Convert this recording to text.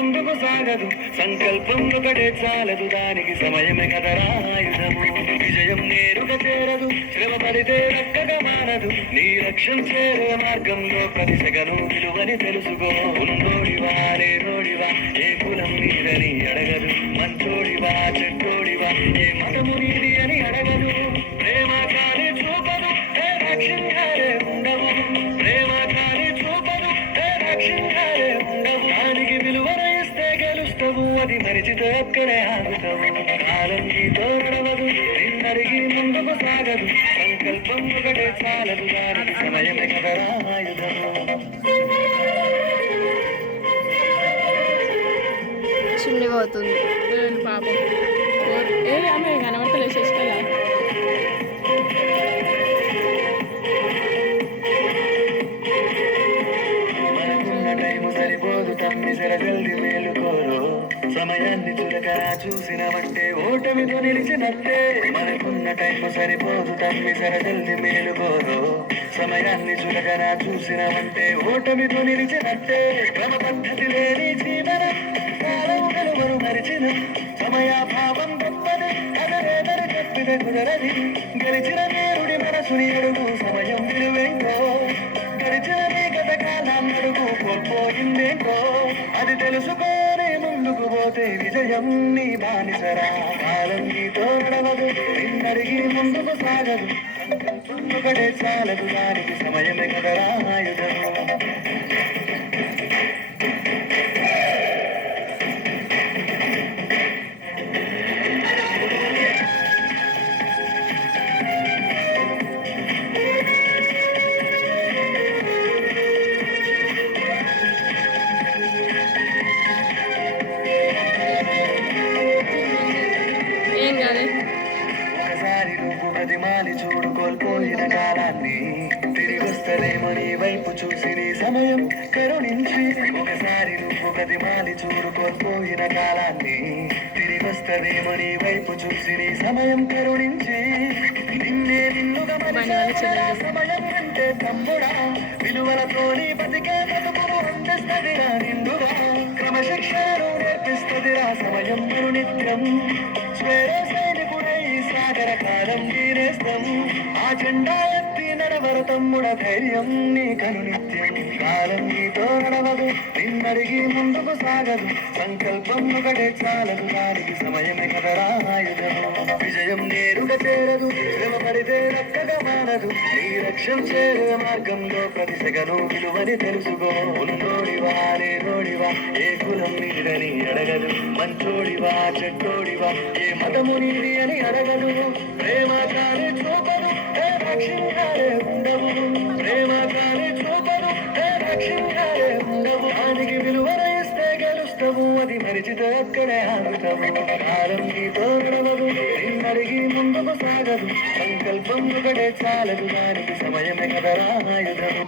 ముందుకు సాగదు, సంకల్పం ఒకటే చాలదు, దానికి సమయమే కదరా ఆయుధము. విజయం నేరుగా చేరదు, శ్రమ పడితే రక్కగా మారదు, నీ లక్ష్యం చేరే మార్గంలో ప్రతి సెగను విలువని తెలుసుకో. ఉన్నోడివా లేనోడివా, ఏ కులం నీదని అడగదు, మంచోడివా చెడ్డోడివా, ఏ మతము నీది అని అడగదు. ప్రేమ కాని చూపదు, ఏ రక్షణే ఉండవు, ప్రేమ కాని చూపదు, ఏ రక్షణే ఉండవు. దానికి విలువన ఇస్తే గెలుస్తావు, అది మరిచితే అక్కడే ఆగుతావు. కాలం నీతో నడవదు, నిన్నడిగి ముందుకు సాగదు, సంకల్పం ఒకటే చాలదు, దానికి సమయమే కదరా ఆయుధము. చున్ని పోతుంది పాపం. ఏ ఆమె కనబడతలే శశికళ. సరిపోదు తమ్మిసర జల్ది మేలుకోరు, సమయాన్ని చులకరా చూసినవంటే ఓటమితో నిలిచినట్టే. మనకున్న టైము సరిపోదు తమ్మిసర జల్ది మేలుకోరు, సమయాన్ని చులకరా చూసినవంటే ఓటమితో నిలిచినట్టే. క్రమ పద్ధతి లేని జీవనం కాలం గెలువరు మరిచిన, సమయాభావం గొప్పది అదరేదరు చెప్పిన కుదరది. గెలిచిన వీరుడి మనసుని అడుగు, సమయం విలువేంటో గడిచిన నీ గత కాలాన్ని అడుగు, కోల్పోయిందేంటో అది తెలుసుకొని ముందుకు పోతే విజయం నీ బానిసరా. కాలం నీతో నడవదు, నిన్నడిగి ముందుకు సాగదు, ఒకటే చాలదు, దానికి సమయమే కదరా ఆయుధము. ఒకసారి నువ్వు ప్రతిమాలి చూడు కోల్పోయిన కాలాన్ని, తిరిగొస్తలేమో నీ వైపు చూసి నీ సమయం కరుణించి. ఒకసారి నువ్వు ప్రతిమాలి చూడు కోల్పోయిన కాలాన్ని, తిరిగొస్తలేమో నీ వైపు చూసి నీ సమయం కరుణించి. నిన్నే నిన్నుగా సమయం అంటే తమ్ముడా, విలువలతో నీ బతికే బతుకును అందిస్తదిరా నిండుగా. క్రమశిక్షణను నేర్పిస్తదిరా సమయం నిత్యం. స్వేర సైనికుడై సాగర కాలం తీరేస్తాం, ఆ జెండా ఎత్తి నడవర తమ్ముడ ధైర్యం నీ కను నిత్యం. కాలం నీతో నడవదు, నిన్నడిగి ముందుకు సాగదు, సంకల్పం ఒకటే చాలదు, దానికి సమయమే కదరా ఆయుధము. విజయం నేరుగా చేరదు, శ్రమ పడితే రక్కగా మారదు, నీ లక్ష్యం చేరే మార్గంలో ప్రతి సెగను విలువని తెలుసుకో. ఉన్నోడివా లేనోడివా, ఏ కులం నీదని అడగదు, మంచోడివా చెడ్డోడివా, ఏ మతము నీది అని అడగదు. ప్రేమ కాని చూపదు, ఏ రక్షణే ఉండవు, ప్రేమ కాని చూపదు, ఏ రక్షణే ఉండవు. దానికి విలువన ఇస్తే గెలుస్తావు, అది మరిచితే అక్కడే ఆగుతావు. కాలం నీతో నడవదు, నిన్నడిగి ముందుకు సాగదు, సంకల్పం ఒకటే చాలదు, దానికి సమయమే కదరా ఆయుధము.